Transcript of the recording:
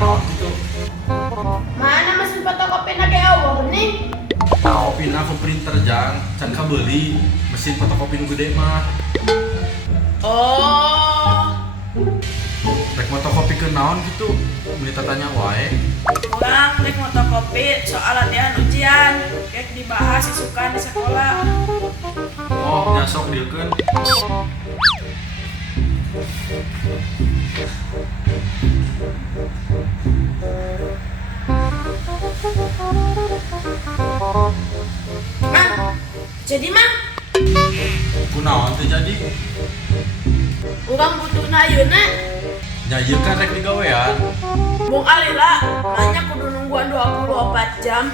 naon gitu. Mana mesin fotokopi na kayak awal nih? Pindah ke printer jang, can ka beli mesin fotokopi nu gede mah. Oh, Rek fotokopi ke naon gitu. Minta tanya wae. orang rek fotokopi soal latihan ujian, kayak dibahas isukan di sekolah. Oh, nyasok dieukeun. Mang, jadi mang, Kunaon teh jadi? orang butuh na ayeuna. Nya ieu kan rek digawean. Bung Alila, nanya kudu nungguan 24 jam.